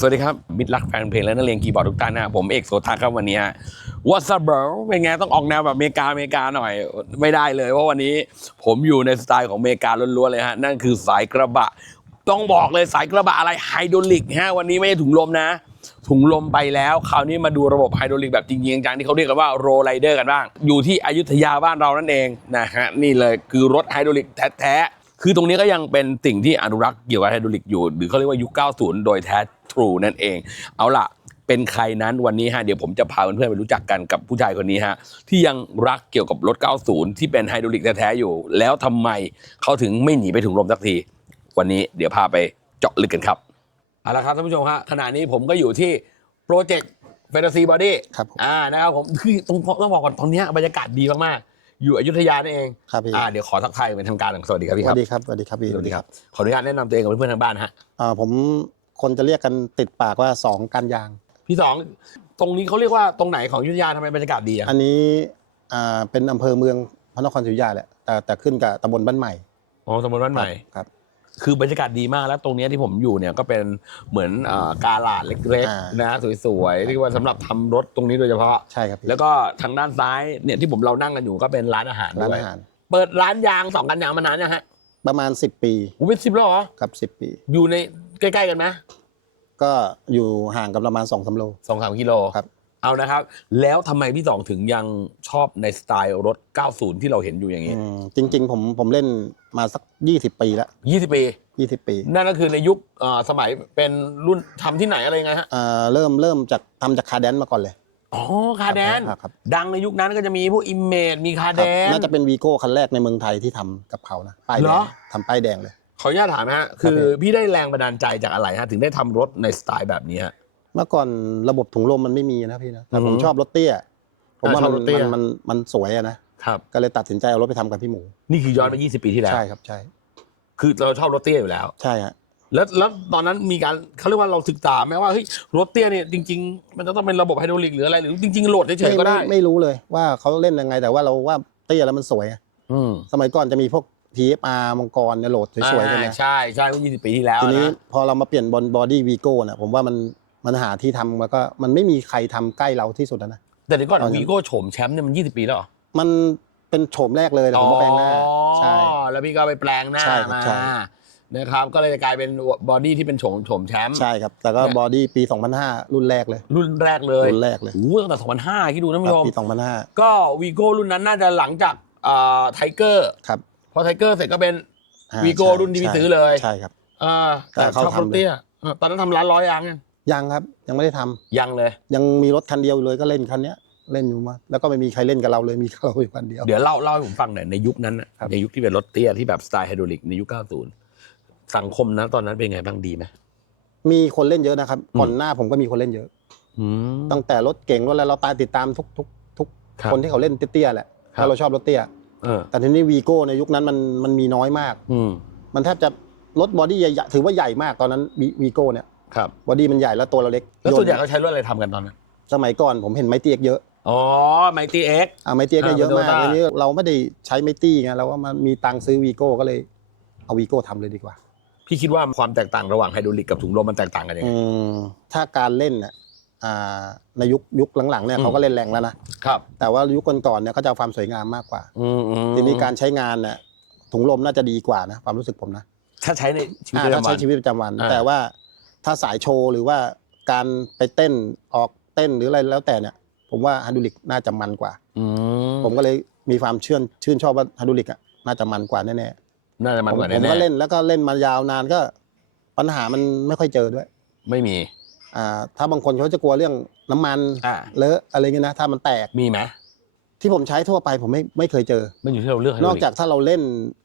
สวัสดีครับมิตรรักแฟนเพลงและนักเรียนคีย์บอร์ดทุกท่านนะผมเอกโสทัศครับวันนี้วัสเบอร์เป็นไงต้องออกแนวแบบอเมริกาอเมริกาหน่อยไม่ได้เลย เพราะวันนี้ผมอยู่ในสไตล์ของอเมริกาล้วนๆเลยฮะ นั่นคือสายกระบะ ต้องบอกเลยสายกระบะอะไรไฮดรอลิกฮะวันนี้ไม่ใช่ถุงลมนะ ถุงลมไปแล้ว คราวนี้มาดูระบบไฮดรอลิกแบบจริงๆจังที่เขาเรียกกันว่าโรไ r เดอร์กันบ้าง อยู่ที่อยุธยาบ้านเรานั่นเองนะฮะนี่เลยคือรถไฮดรอลิกแท้ๆ คือตรงนี้ก็ยังเป็นสิ่งที่อนุรักษ์เกี่ยวกับไฮดรอลิกอยู่ หรือเขาเรียกว่ายุค 90 โดยแท้ทรูนั่นเอง เอาล่ะ เป็นใครนั้นวันนี้ฮะเดี๋ยวผมจะพาเพื่อนๆไปรู้จักกันกับผู้ชายคนนี้ฮะที่ยังรักเกี่ยวกับรถ 90 ที่เป็นไฮดรอลิกแท้ๆอยู่ แล้วทำไมเขาถึงไม่หนีไปถุงลมสักที วันนี้เดี๋ยวพาไปเจาะลึกกันครับเอาละครับท่านผู้ชมฮะขณะนี้ผมก็อยู่ที่โปรเจกต์แฟนตาซีบอดี้ครับผม อ่านะครับผมคือต้องต้องบอกก่อนตอนเนี้ยบรรยากาศดีมากๆ อยู่อยุธยานี่เองครับพี่อ่าเดี๋ยวขอทักทายเป็นทางการหน่อยสวัสดีครับสพี่ควัรับสดีครับสวัสดีครับพี่สวัสดีครับขออนุญาตแนะนำตัวเองกับเพื่อนๆทางบ้านฮะอ่าผมคนจะเรียกกันติดปากว่าสองกันยาง พี่สองตรงนี้เขาเรียกว่าตรงไหนของอยุธยาทำไมบรรยากาศดีอะอันนี้อ่าเป็นอำเภอเมืองพระนครศรีอยุธยาแหละแต่แต่ขึ้นกับตำบลบ้านใหม่อ๋อสมมติบ้านใหม่ ครับ คือบรรยากาศดีมากแล้วตรงเนี้ยที่ผมอยู่เนี่ยก็เป็นเหมือนเอ่อกาลาดเล็กอ่า ๆนะสวยๆที่ว่าสำหรับทำรถตรงนี้โดยเฉพาะ ใช่ครับพี่แล้วก็ทางด้านซ้ายเนี่ยที่ผมเรานั่งกันอยู่ก็เป็นร้านอาหารร้านด้วยอาหารเปิดร้านยางสองกันยางมานานยังฮะประมาณ 10 ปีโอ้เป็นสิบแล้วเหรอครับสิบ10 ปี อยู่ในใกล้ๆกันไหมก็อยู่ห่างกันประมาณ2องสามโล สองสามกิโลครับ เอานะครับ แล้วทำไมพี่สองถึงยังชอบในสไตล์รถ 90 ที่เราเห็นอยู่อย่างนี้ อืมจริง ๆ ผมผมเล่นมาสัก20 ปีละ20ปี20ปีนั่นก็คือในยุคเอ่อสมัยเป็นรุ่นทำที่ไหนอะไรไงฮะ อ่าเริ่มเริ่มจากทำจากคาร์แดนมาก่อนเลยอ๋อ คาแดน ครับครับดังในยุคนั้นก็จะมีพวกอิมเมจมีคาคแดรับน น่าจะเป็นวีโก้คันแรกในเมืองไทยที่ทำกับเขานะป้ายแดเหรองทำป้ายแดงเลย ขออนุญาตถามนะฮะครัคืบอพี่ได้แรงบันดาลใจจากอะไรฮะ ถึงได้ทำรถในสไตล์แบบนี้ฮะ เมื่อก่อนระบบถุงลมมันไม่มีนะพี่นะแต่ผมอือฮึชอบรถเตี้ยผมว่าอ่าชอบมันรถเตี้ยมันมันมันสวยอะนะครับก็เลยตัดสินใจเอารถไปทำกับพี่หมู นี่คือย้อนไป20 ปีที่แล้ว ใช่ครับใช่ คือเราชอบรถเตี้ยอยู่แล้ว ใช่ฮะแล้วแล้วตอนนั้นมีการเขาเรียกว่าเราศึกษาไหมว่าเฮ้ยรถเตี้ยเนี่ยจริง ๆ มันจะต้องเป็นระบบไฮดรอลิกหรืออะไรหรือจริงๆโหลดเฉไม่ยๆก็ได้ไม่ไม่รู้เลยว่าเขาเล่นยังไงแต่ว่าเราว่าเตี้ยแล้วมันสวยอะอืมสมัยก่อนจะมีพวก TFR มังกรเนี่ยโหลดสวยๆกันอ่านะใช่ใช่เมื่อ20 ปีที่แล้วทีนี้นะพอเรามาเปลี่ยนบอลบอดี้วีโก้น่ะผมว่ามัน มันหาที่ทำแล้วก็มันไม่มีใครทำใกล้เราที่สุดแล้วนะ แต่เดี๋ยวก่อนเอางั้น วีโก้โฉมแชมป์เนี่ยมัน 20 ปีแล้วเหรอมันเป็นโฉมแรกเลยแต่ผมมาแปลงหน้าใช่ อ๋อแล้วพี่ก็ไปแปลงหน้าใช่ครับมาใช่ นะครับ ก็เลยกลายเป็นบอดี้ที่เป็นโฉมโฉมแชมป์ใช่ครับ แต่ก็เนี่ยบอดี้ปี 2005 รุ่นแรกเลยรุ่นแรกเลยรุ่นแรกเลยโอ้โหตั้งแต่2005คิดดูนะคุณครัผู้ชมบปี 2005 ก็วีโก้รุ่นนั้นน่าจะหลังจากไทเกอร์ครับพอไทเกอร์เสร็จก็เป็น อ่าวีโก้ใช่รุ่นที่พี่ใช่ซื้อเลย ใช่ครับอ่าแต่แต่เขาชอบทำรถเตี้ยเออตอนนั้นทำร้านร้อยยางยัง ยังครับยังไม่ได้ทำยังเลย ยังมีรถคันเดียวอยู่เลยก็เล่นคันเนี้ยเล่นอยู่มา แล้วก็ไม่มีใครเล่นกับเราเลยมีเราอยู่คันเดียว เดี๋ยวเล่าเล่าให้ผมฟังหน่อยในยุคนั้นน่ะครับในยุคที่เป็นรถเตี้ยที่แบบสไตล์ไฮดรอลิกในยุค 90 สังคมนะตอนนั้นเป็นไงบ้างดีไหม มีคนเล่นเยอะนะครับอืม ก่อนหน้าผมก็มีคนเล่นเยอะ อืม ตั้งแต่รถเก่งรถอะไรเราตายติดตามทุกทุกทุกครับคนที่เขาเล่นเตี้ยๆแหละครับ ถ้าเราชอบรถเตี้ย เออแต่ทีนี้วีโก้ในยุคนั้นมันมันมีน้อยมาก อืมมันแทบจะรถบอดี้ใหญ่ๆถือว่าใหญ่มากตอนนั้นวีโก้เนี่ย ครับบอดี้มันใหญ่แล้วตัวเราเล็กแล้วส่วนใหญ่ยนต์เขาใช้รถอะไรทำกันตอนนั้นสมัยก่อนผมเห็นไมตี้เอ็กเยอะอ๋อไมตี้เอ็ก อ่าไมตี้เอ็กอ่าเยอะมาก Toyota ทีนี้เราไม่ได้ใช้ไมตี้ไงเราว่ามันมีตังค์ซื้อวีโก้ก็เลยเอาวีโก้ทำเลยดีกว่า พี่คิดว่าความแตกต่างระหว่างไฮดรอลิกกับถุงลมมันแตกต่างกันยังไง อืมถ้าการเล่นเนี่ยอ่าในยุคยุคหลังๆเนี่ยอืม เขาก็เล่นแรงแล้วนะครับแต่ว่ายุคก่อนๆเนี่ยเขาจะเอาความสวยงามมากกว่า อืมอืมทีนี้การใช้งานเนี่ยถุงลมน่าจะดีกว่านะความรู้สึกผมนะถ้าใช้ในชีวิตอ่าประจำวัถ้าใช้น ชีวิตประจำวัน อ่า แต่ว่า ถ้าสายโชว์หรือว่าการไปเต้นออกเต้นหรืออะไรแล้วแต่เนี่ย ผมว่าฮันดูลิกน่าจะมันกว่า อืมผมก็เลยมีความเชื่อชื่นชอบว่าฮันดูลิกอะน่าจะมันกว่าแน่น่าจะๆมันผมกว่าผมแน่ก็เล่นแล้วก็เล่นมายาวนานก็ปัญหามันไม่ค่อยเจอด้วยๆไม่มีอ่าถ้าบางคนเขาจะกลัวเรื่องน้ำมันอ่าเลอะอะไรเงี้ยนะถ้ามันแตกมีไหมที่ผมใช้ทั่วไปผมไม่ไม่เคยเจอ มันอยู่ที่เราเลือกไฮดนรออกลิกจากถ้าเราเล่น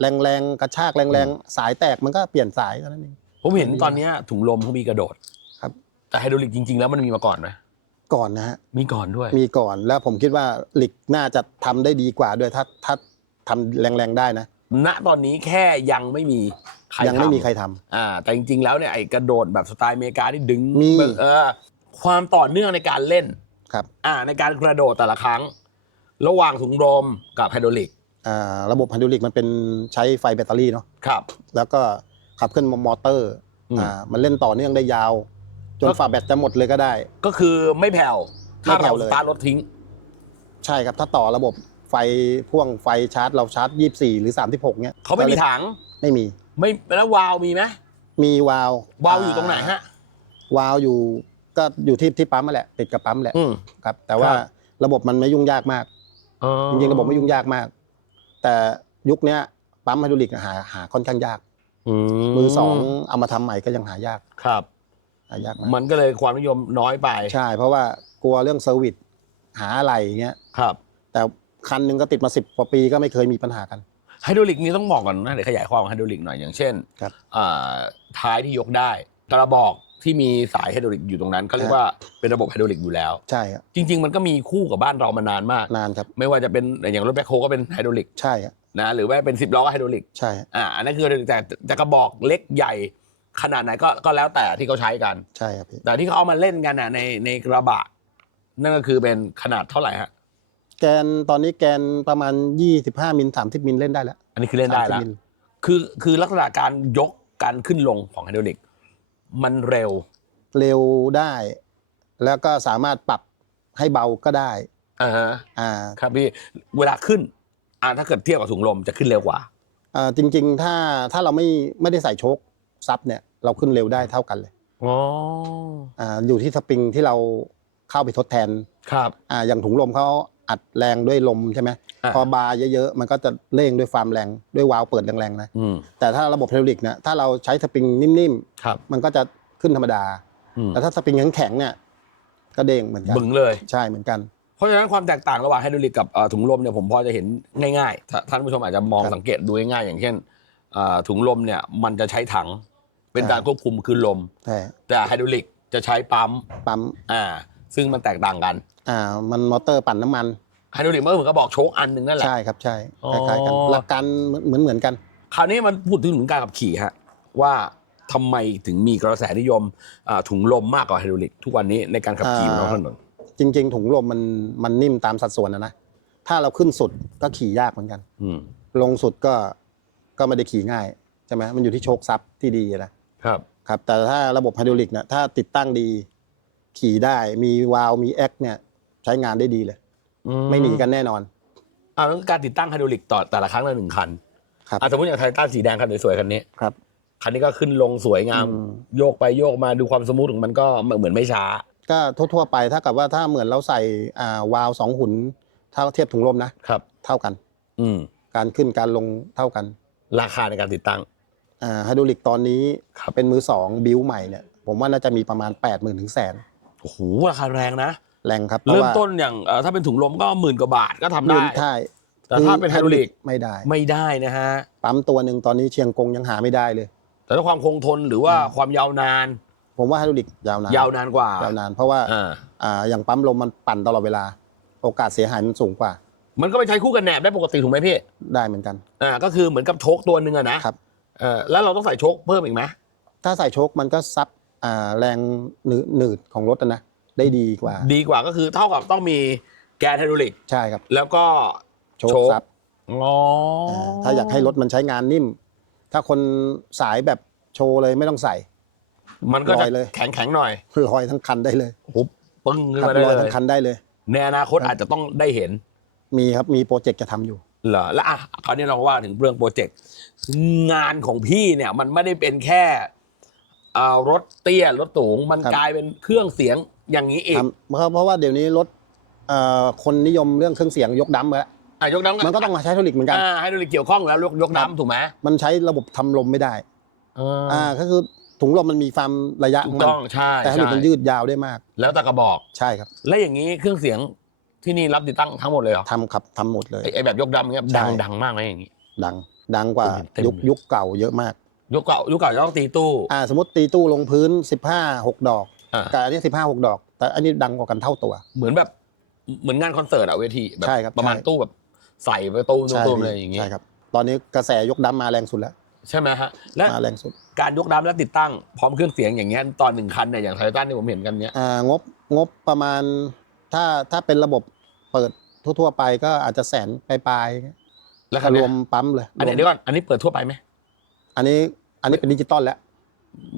แรงๆกระชากแรงๆสายแตกมันก็เปลี่ยนสายเท่านั้นเอง ผมเห็นตอนเนี้ยถุงลมเขามีกระโดดครับ แต่ไฮดรอลิกจริง ๆ แล้วมันมีมาก่อนไหมก่อนนะฮะมีก่อนด้วย มีก่อนแล้วผมคิดว่าลิกน่าจะทำได้ดีกว่าด้วยถ้าถ้าทำแรงๆได้นะณตอนนี้แค่ยังไม่มีใครยังไม่ทำมีใครทำ อ่า แต่จริง ๆ แล้วเนี่ยไอ้กระโดดแบบสไตล์อเมริกาที่ดึงมีเออความต่อเนื่องในการเล่นครับ อ่า ในการกระโดดแต่ละครั้ง ระหว่างถุงลมกับไฮดรอลิกอ่าระบบฮันดูลิกมันเป็นใช้ไฟแบตเตอรี่เนาะครับ แล้วก็ ขับเคลื่อนมอเตอร์อืมอ่ามันเล่นต่อเนื่องได้ยาวจจนฝาแบตจะหมดเลยก็ได้ ก็คือไม่แผ่วถ้าไม่แผ่เราวเลยสตาร์ทรถทิ้ง ใช่ครับถ้าต่อระบบไฟพ่วงไฟชาร์จ เราชาร์จ 24 หรือ 36เนี้ยเขาไม่มีก็ลยถังไม่มี ไม่แล้ววาล์วมีไหมมีวาล์ววาล์วอยู่ตรงไหนฮะวาล์วอยู่ก็อยู่ที่ที่ปั๊มนั่นแหละติดกับปั๊มแหละอืมครับ แต่ว่าครับระบบมันไม่ยุ่งยากมากอ๋อจริงๆระบบไม่ยุ่งยากมาก แต่ยุคเนี้ยปั๊มไฮดรอลิกหาหาค่อนข้างยาก มือสองเอามาทำใหม่ก็ยังหายากครับ หายากมากมันก็เลยความนิยมน้อยไปใช่ เพราะว่ากลัวเรื่องเซอร์วิสหาอะไรอย่างเงี้ยครับ แต่คันหนึงก็ติดมาสิบกว่าปีก็ไม่เคยมีปัญหากัน ไฮดรอลิกนี่ต้องบอกก่อนนะเดี๋ยวขยายความไฮดรอลิกหน่อยอย่างเช่นครับอ่าท้ายที่ยกได้กระบอกที่มีสายไฮดรอลิกอยู่ตรงนั้นเขาเรียกว่าเป็นระบบไฮดรอลิกอยู่แล้ว ใช่ครับจริง ๆ มันก็มีคู่กับบ้านเรามานานมาก นานครับ ไม่ว่าจะเป็นอย่างรถแบ็คโฮก็เป็นไฮดรอลิก ใช่ครับ นะหรือว่าเป็นสิบล้อก็ไฮดรอลิกใช่ครับอ่าอันนั้นคือแต่แต่กระบอกเล็กใหญ่ขนาดไหนก็ก็แล้วแต่ที่เขาใช้กัน ใช่ครับพี่แต่ที่เขาเอามาเล่นกันน่ะในในกระบะ นั่นก็คือเป็นขนาดเท่าไหร่ฮะแกนตอนนี้แกนประมาณ 25 มิล 30 มิลเล่นได้แล้วอันนี้คือเล่นได้แล้ว 30มิลคือคือลักษณะการยกการขึ้นลงของไฮดรอลิก มันเร็วเร็วได้ แล้วก็สามารถปรับให้เบาก็ได้อ่าฮะอ่าครับพี่เวลาขึ้น อ่าถ้าเกิดเทียบกับถุงลมจะขึ้นเร็วกว่าอ่าจริง ๆ ถ้าถ้าเราไม่ไม่ได้ใส่โชคซับเนี่ยเราขึ้นเร็วได้เท่ากันเลยอ๋ออ่าอยู่ที่สปริงที่เราเข้าไปทดแทนครับ อ่าอย่างถุงลมเขาอัดแรงด้วยลมใช่ไหมอะพอบาร์เยอะๆมันก็จะเร่งด้วยความแรงด้วยวาล์วเปิดแรงๆนะอืมแต่ถ้าระบบไฮดรอลิกเนี่ยถ้าเราใช้สปริงนิ่มครับๆ มันก็จะขึ้นธรรมดา อืมแต่ถ้าสปริงแข็งๆเนี่ยก็เด้งเหมือนกันบึงเลย ใช่เหมือนกันเพ ราะฉะนั้นความแตกต่างระหว่างไฮดรอลิกกับเอ่อถุงลมเนี่ยผมพอจะเห็นง่ายๆถ้าท่านผู้ชมอาจจะมองครับสังเกตดูง่ายๆอย่างเช่นเอ่อถุงลมเนี่ยมันจะใช้ถังเป็นใช่การควบคุมคลื่นลม ใช่แต่ไฮดรอลิกจะใช้ปั๊มปั๊มอ่าซึ่งมันแตกต่างกันอ่ามันมอเตอร์ปั่นน้ำมันไฮดรอลิกมันก็เหมือนกับบอกโชคอันหนึ่งนั่นแหละ ใช่ครับใช่อ๋อ คล้ายๆกันหลักการเหมือนเหมือนกัน คราวนี้มันพูดถึงการขับขี่ฮะว่าทำไมถึงมีกระแสนิยมอ่าถุงลมมากกว่าไฮดรอลิกทุกวันนี้ในการขับขี่บนท้องถนน จริง ๆ ถุงลมมันมันนิ่มตามสัดส่วนนะนะถ้าเราขึ้นสุดก็ขี่ยากเหมือนกัน อืมลงสุดก็ก็ไม่ได้ขี่ง่ายใช่ไหมมันอยู่ที่โชคซับที่ดีนะครับ ครับ แต่ถ้าระบบไฮดรอลิกเนี่ยถ้าติดตั้งดี ขี่ได้มีวาล์วมีแอคเนี่ยใช้งานได้ดีเลย ไม่หนีกันแน่นอน อ่าแล้วการติดตั้งไฮดรอลิกต่อแต่ละครั้งละหนึ่งคันครับ อ่าสมมติอย่างไททันสีแดงคันสวยๆคันนี้ ครับ คันนี้ก็ขึ้นลงสวยงาม อืม โยกไปโยกมาดูความสมูทของมันก็เหมือนไม่ช้า ก็ทั่วๆไปถ้ากับว่าถ้าเหมือนเราใส่อ่าวาล์วสองหุ่นถ้าเทียบถุงลมนะครับ เท่ากัน อืมการขึ้นการลงเท่ากันราคาในการติดตั้ง อ่าไฮดรอลิกตอนนี้ครับ เป็นมือสองบิวใหม่เนี่ยผมว่าน่าจะมีประมาณ 8 0 0 0 0ถึงแสนโอ้โหราคาแรงนะ แรงครับเริ่มพาะว่าต้นอย่างเอ่อถ้าเป็นถุงลมก็หมื่นกว่าบาทก็ทำหมื่ได้นใช่แต่ถ้าเป็นไฮดรอลิกไม่ได้ไม่ได้นะฮะ ปั๊มตัวหนึ่งตอนนี้เชียงกงยังหาไม่ได้เลย แต่ถ้าความคงทนหรือว่าความยาวนาน ผมว่าไฮดรอลิกยาวนานยาวนานกว่ายาวนาน เพราะว่าอ่าอ่าอย่างปั๊มลมมันปั่นตลอดเวลา โอกาสเสียหายมันสูงกว่า มันก็ไปใช้คู่กันแหนบได้ปกติถูกไหมพี่ได้เหมือนกันอ่าก็คือเหมือนกับโชคตัวหนึ่งอะนะครับเออแล้วเราต้องใส่โชคเพิ่มอีกไหมถ้าใส่โชคมันก็ซับอ่าแรงหนืดหนืดของรถอะนะได้ดีกว่า ดีกว่าก็คือเท่ากับต้องมีแกนไฮดรอลิก ใช่ครับ แล้วก็โชคโชค ซับอ๋ออาถ้าอยากให้รถมันใช้งานนิ่ม ถ้าคนสายแบบโชว์เลยไม่ต้องใส่ มันก็จะลอยเลย แข็งแข็งๆหน่อยลอยทั้งคันได้เลยหุบปึ้งขึ้นขับมาได้ลอยเลทั้ยงคันได้เลย ในอนาคตอาจจะต้องได้เห็น มีครับมีโปรเจกต์จะทำอยู่ เหรอแล้วอะคราวนี้เราว่าถึงเรื่องโปรเจกต์งานของพี่เนี่ยมันไม่ได้เป็นแค่เอ่อรถเตี้ยรถสูงมันครับ กลายเป็นเครื่องเสียงอย่างนี้อีกทำเพราะเพราะว่าเดี๋ยวนี้รถเอ่อคนนิยมเรื่องเครื่องเสียงยกดัมป์แล้วอะยกน้ำมันก็ต้องมาใช้ไฮดรอลิกเหมือนกัน อ่าให้ดูเกี่ยวข้องแล้วยกยกน้ำถูกไหมมันใช้ระบบทำลมไม่ได้ อ่าก็คือ ถุงลมมันมีความระยะขถูอกงมันต้องใช่แต่ไฮดรอลิใช่กมันยืดยาวได้มากแล้วแต่กระบอก ใช่ครับแล้วอย่างนี้เครื่องเสียงที่นี่รับติดตั้งทั้งหมดเลยเหรอทำครับทำหมดเลย ไอ้ไอ้แบบยกดำเงี้ยใช่ดังดังมากไหมอย่างนี้ ดัง ดังกว่าผมเห็นเต็มยุคเลยยุคเก่าเยอะมาก ยกเก่ายกเก่าจะต้องตีตู้อ่าสมมติตีตู้ลงพื้น 15 6 ดอกอ่ากับอันนี้15 6 ดอก แต่อันนี้ดังกว่ากันเท่าตัว เหมือนแบบเหมือนงานคอนเสิร์ตอะเวทีแบบใช่ครับประมาณใช่ ตู้แบบใส่ไปตู้ใช่ตู้เลยอย่างงี้ใช่ครับ ตอนนี้กระแสยกดัมมาแรงสุดแล้ว ใช่ไหมฮะและมาแรงสุด การยกน้ำและติดตั้งพร้อมเครื่องเสียงอย่างเงี้ยตอนหนึ่งคันเนี่ยอย่างไททันที่ผมเห็นกันเนี้ยอ่างบงบประมาณถ้าถ้าเป็นระบบเปิดทั่วๆไปก็อาจจะแสนปลายๆแล้วคัถ้านรเนี้วยมปั๊มเลยอันไหนเดี๋ยวก่อนอันนี้เปิดทั่วไปไหมอันนี้อันนี้เป็นดิจิตอลแล้ว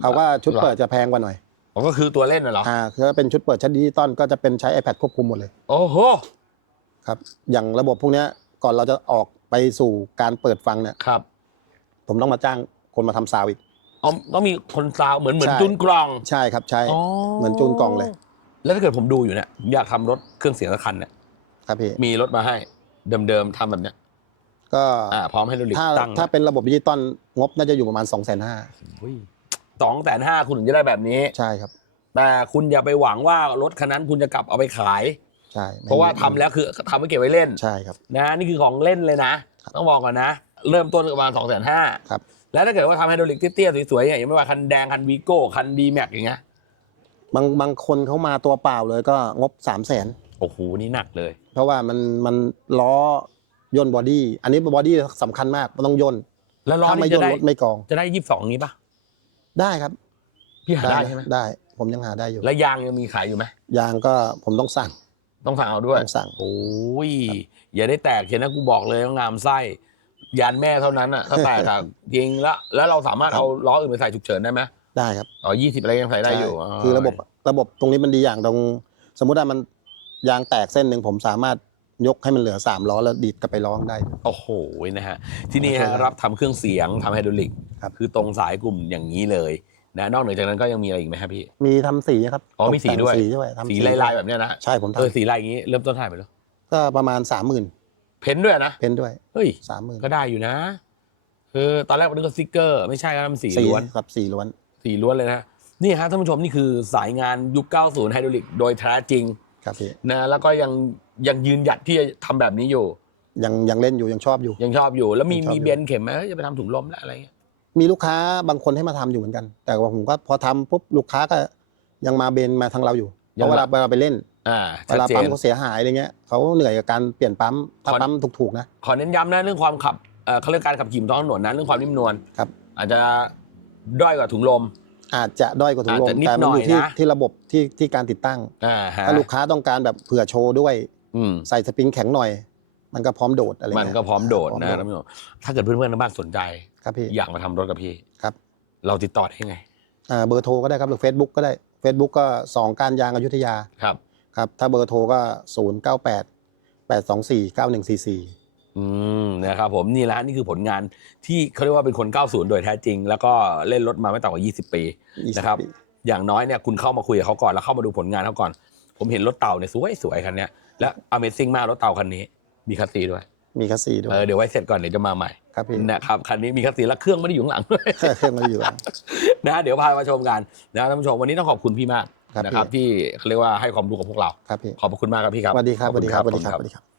เขาว่าชุดเหรอเปิดจะแพงกว่าหน่อยอ๋อก็คือตัวเล่นน่ะเหรออ่าคือถ้าเป็นชุดเปิดชั้นดิจิตอลก็จะเป็นใช้ iPad ควบคุมหมดเลย โอ้โหครับ อย่างระบบพวกเนี้ยก่อนเราจะออกไปสู่การเปิดฟังเนี่ยครับ ผมต้องมาจ้างคนมาทำซาวด์อีก อ๋อต้องมีคนซาวเหมือนเหมือนใช่ จุนกลองใช่ครับใช่เหมือนจูนกล่องเลย แล้วถ้าเกิดผมดูอยู่เนี่ยผมอยากทำรถเครื่องเสียงสักคันเนี่ยครับพี่มีรถมาให้เดิมๆทำแบบเนี้ยก็อ่าพร้อมให้ดูลิกถ้าตั้งถ้าเป็นระบบดิจิตอลงบน่าจะอยู่ประมาณ2องแสนห้าสองแสนห้าคุณถึงจะได้แบบนี้ ใช่ครับ แต่คุณอย่าไปหวังว่ารถคันนั้นคุณจะกลับเอาไปขาย ใช่ไม่เพราะว่าทำแล้วคือทำไว้เก็บไว้เล่นใช่ครับ นะนี่คือของเล่นเลยนะ ต้องบอกก่อนนะ เริ่มต้นประมาณสองแสนห้าครับ แล้วถ้าเกิดว่าทำไฮดรอลิกเตี้ยๆสวยๆเนี่ยอย่างไม่ว่าคันแดงคันวีโก้คันดีแม็กอย่างเงี้ยบางบางคนเขามาตัวเปล่าเลยก็งบ3 0 0แสนโอ้โหนี่หนักเลย เพราะว่ามันมันล้อย่นบอดี้อันนี้บอดี้สำคัญมากมันต้องย่นแล้วล้อถ้าไม่นี่ย่จะนได้รถไม่กอง จะได้ยี่สิบสองนี้ปะได้ครับพี่หาได้ใช่ไหมได้ ผมยังหาได้อยู่แล้วยางยังมีขายอยู่ไหมยางก็ผมต้องสั่งต้องสั่งเอาด้วย ต้องสั่ง โอ้ยอย่าได้แตกเขียนนะกูบอกเลยว่างามไส้ ยานแม่เท่านั้นอะถ้าแตกอะจริงแล้วแล้วเราสามารถเอาล้ออื่นไปใส่ฉุกเฉินได้ไหมได้ครับอ๋อยี่สิบอะไรยังใส่ได้อยู่ใช่คือระบบระบบตรงนี้มันดีอย่างตรง สมมุติว่ามันยางแตกเส้นหนึ่งผมสามารถยกให้มันเหลือสามล้อ แล้วดีดกลับไปร้องได้ โอ้โหนะฮะ ที่นี่โอฮะเครับทำเครื่องเสียงทำไฮดรอลิกครับคือตรงสายกลุ่มอย่างนี้เลยนะนอกเหนือจากนั้นก็ยังมีอะไรอีกไหมครับพี่ มีทำสีครับ อ๋อมีสีด้วยตกแต่งสีด้วยทำสีลายๆแบบเนี้ยนะ ใช่ผมเออทำสีลายอย่างนี้เริ่มต้นเท่าไหร่ไปแล้ว ก็ประมาณสามหมื่น เพ้นท์ด้วยนะเพ้นด้วยเฮ้ย สามหมื่นก็ได้อยู่นะ คือตอนแรกมันก็สติกเกอร์ ไม่ใช่ครับมันสีล้วน ครับสีล้วน สีล้วนเลยนะนี่ฮะท่านผู้ชมนี่คือสายงานยุค 90 ไฮดรอลิกโดยแท้จริงครับพี่นะแล้วก็ยังยังยืนหยัดที่จะทำแบบนี้อยู่ ยังยังเล่นอยู่ยังชอบอยู่ ยังชอบอยู่ แล้วมียังชอบมีอยู่เบนเข็มไหมเฮ้ยจะไปทำถุงลมแล้วอะไรเงี้ยมีลูกค้าบางคนให้มาทำอยู่เหมือนกัน แต่ว่าผมก็พอทำปุ๊บลูกค้าก็ยังมาเบนมาทางเราอยู่เพราะเวลาเวลาไปเล่น อ่าเวชัดลาเจปั๊มน เขาเสียหายอะไรเงี้ยเขาเหนื่อยกับการเปลี่ยนปั๊มถ้าขอปั๊มถูกๆนะ ขอเน้นย้ำนะเรื่องความขับเอ่อเขาเรื่องการขับขี่บนท้องถนนนะเรื่องความนิ่มนวลครับ อาจจะด้อยกว่าถุงลม อาจจะด้อยกว่าถุงลมอาจจะนิดแต่มันอยู่ที่หน่อยนะ ที่ระบบที่ที่การติดตั้ง อ่าฮะถ้าลูกค้าต้องการแบบเผื่อโชว์ด้วยอืม ใส่สปริงแข็งหน่อย มันก็พร้อมโดดอะไรมันเงี้ยก็พร้อมโดดพร้อมนะท่านผู้ชมถ้าเกิดเพื่อนๆทางบ้านสนใจ ครับพี่ อยากมาทำรถกับพี่ครับ เราติดต่อได้ยังไง อ่าเบอร์โทรก็ได้ครับหรือเฟซบุ๊กก็ได้ Facebook ก็สองการยางอยุธยา ครับ ครับถ้าเบอร์โทรก็ 0 9 8 8 2 4 9 1 4 4 อืมนะครับผมนี่แหละฮะนี่คือผลงานที่เขาเรียกว่าเป็นคน 90 โดยแท้จริง แล้วก็เล่นรถมาไม่ต่ำกว่า 20 ปี20นะครับ ปี อย่างน้อยเนี่ยคุณเข้ามาคุยกับเขาก่อนแล้วเข้ามาดูผลงานเขาก่อน ผมเห็นรถเต่าเนี่ยสวยสวยๆคันเนี้ยและ Amazing มากรถเต่าคันนี้ มีคัสซีด้วยมีคัสซีด้วเอยอเดี๋ยวไว้เสร็จก่อนเดี๋ยวจะมาใหม่ครับพี่ นะครับคันนี้มีคัสซีและเครื่องไม่ได้อยู่ข้างหลังด้วย เครื่องมันอยู่หลัง นะเดี๋ยวพามาชมกันนะท่านผู้ชมวันนี้ต้องขอบคุณพี่มากครับ นะครับพี่ที่เขาเรียกว่าให้ความรู้กับพวกเรา ครับพี่ขอบพระคุณมากครับพี่ครับ สวัสดีครับสวัสดีครับสวัสดีครับขสอวัสดีครับ